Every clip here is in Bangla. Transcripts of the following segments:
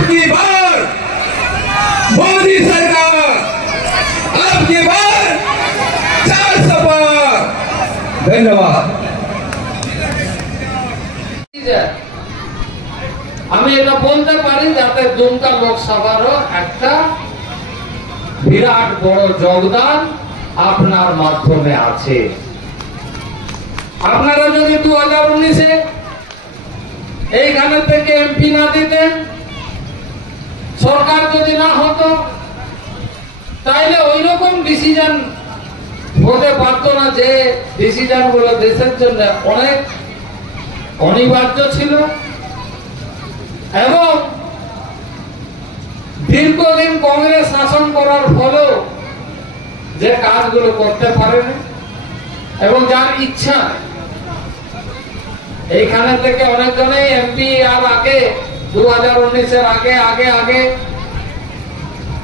आपकी बार मोदी सरकार, आपकी बार 400 पार। धन्यवाद। আমি এটা বলতে পারি যাতে দুমকা লোকসভারও একটা বিরাট বড় যোগদান আপনার মাধ্যমে আছে। আপনারা যদি 2019-এ এইখানে থেকে এমপি না দিতেন, সরকার যদি না হতো, তাইলে ওই রকম ডিসিশন হতে পারত না, যে ডিসিশন গুলো দেশের জন্য অনেক অনিবার্য ছিল এবং দীর্ঘদিন কংগ্রেস শাসন করার ফলেও যে কাজগুলো করতে পারেনি এবং যার ইচ্ছা এইখানে থেকে অনেকজনেই এমপি আর আগে 2019-এর আগে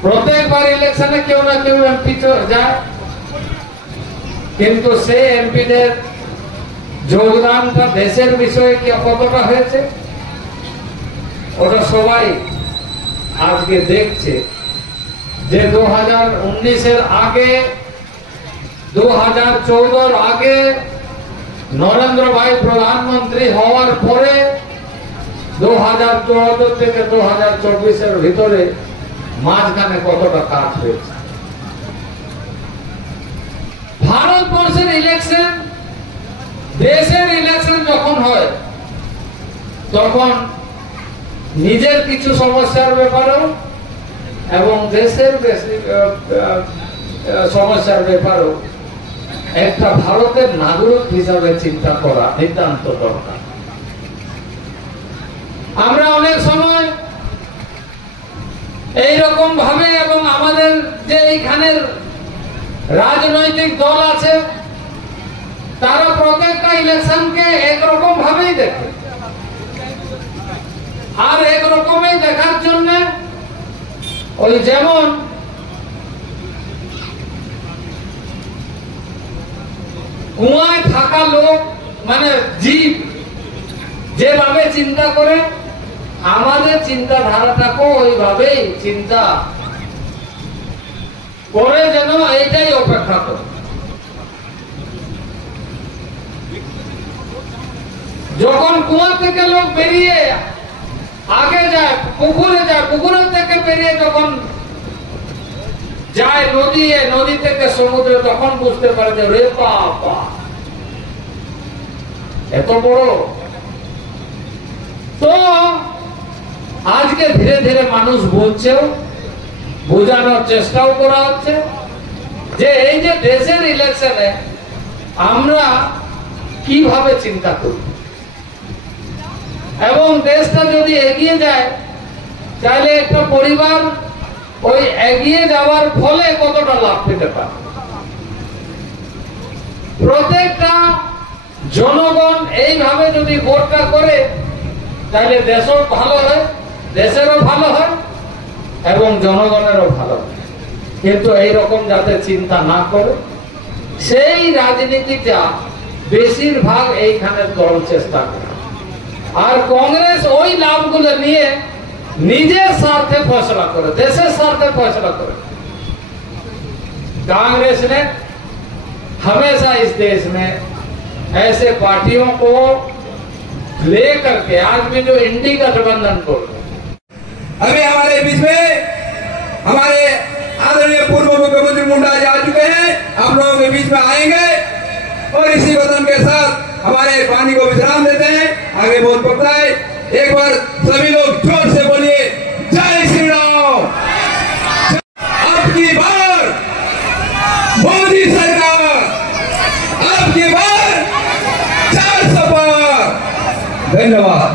প্রত্যেকবার ইলেকশনে কেউ না কেউ এমপি যায়, কিন্তু সেই এমপিদের যোগদানটা দেশের বিষয়ে কতটা হয়েছে ওটা সবাই আজকে দেখছে। যে 2019-এর আগে, 2014-এর আগে, নরেন্দ্র ভাই প্রধানমন্ত্রী হওয়ার পরে 2014 থেকে 2024-এর ভিতরে মাঝখানে কতটা কাজ হয়েছে। ভারতবর্ষের ইলেকশন, দেশের ইলেকশন যখন হয় তখন নিজের কিছু সমস্যার ব্যাপারেও এবং দেশের সমস্যার ব্যাপারেও একটা ভারতের নাগরিক হিসাবে চিন্তা করা নিতান্ত দরকার। আমরা অনেক সময় এইরকম ভাবে এবং আমাদের যে এইখানের রাজনৈতিক দল আছে তারা প্রত্যেকটা ইলেকশনকে একরকম ভাবেই দেখে, আর একরকমই দেখার জন্য ওই যেমন কুয়ায় থাকা লোক মানে জীব যেভাবে চিন্তা করে, আমাদের চিন্তাধারাটাকেও ওইভাবেই চিন্তা করে যেন এইটাই অপেক্ষা করে। যখন কুয়া থেকে লোক বেরিয়ে আগে যায়, পুকুরে যায়, পুকুরের থেকে বেরিয়ে যখন যায় নদী থেকে সমুদ্রে, তখন বুঝতে পারে যে রে বাবা এত বড়। তো আজকে ধীরে ধীরে মানুষ বুঝছেও, বোঝানোর চেষ্টাও করা হচ্ছে যে এই যে দেশের ইলেকশনে আমরা কিভাবে চিন্তা করি এবং দেশটা যদি এগিয়ে যায় তাহলে একটা পরিবার ওই এগিয়ে যাওয়ার ফলে কতটা লাভ পেতে পারে। প্রত্যেকটা জনগণ এইভাবে যদি ভোটটা করে তাহলে দেশও ভালো হয়, দেশেরও ভালো হয় এবং জনগণেরও ভালো হয়। কিন্তু এইরকম যাতে চিন্তা না করে সেই রাজনীতিটা বেশিরভাগ এইখানে দল চেষ্টা করে, আর কংগ্রেস ওই লাভগুলো নিয়ে নিজের স্বার্থে फैसला करे, देशेर स्वार्थे फैसला करे। कांग्रेस ने हमेशा इस देश में ऐसे पार्टियों को लेकर के आज भी जो इंडी गठबंधन को अभी हमारे बीच में हमारे आदरणीय पूर्व मुख्यमंत्री मुंडा जी आ चुके हैं, आप लोगों के बीच में आएंगे और इसी वतन के साथ हमारे पानी को विश्राम देते हैं। आगे बहुत पड़ता है, एक बार सभी लोग जोर से बोलिए जय श्री राम। आपकी बार मोदी सरकार, आपकी बार 400 पार। धन्यवाद।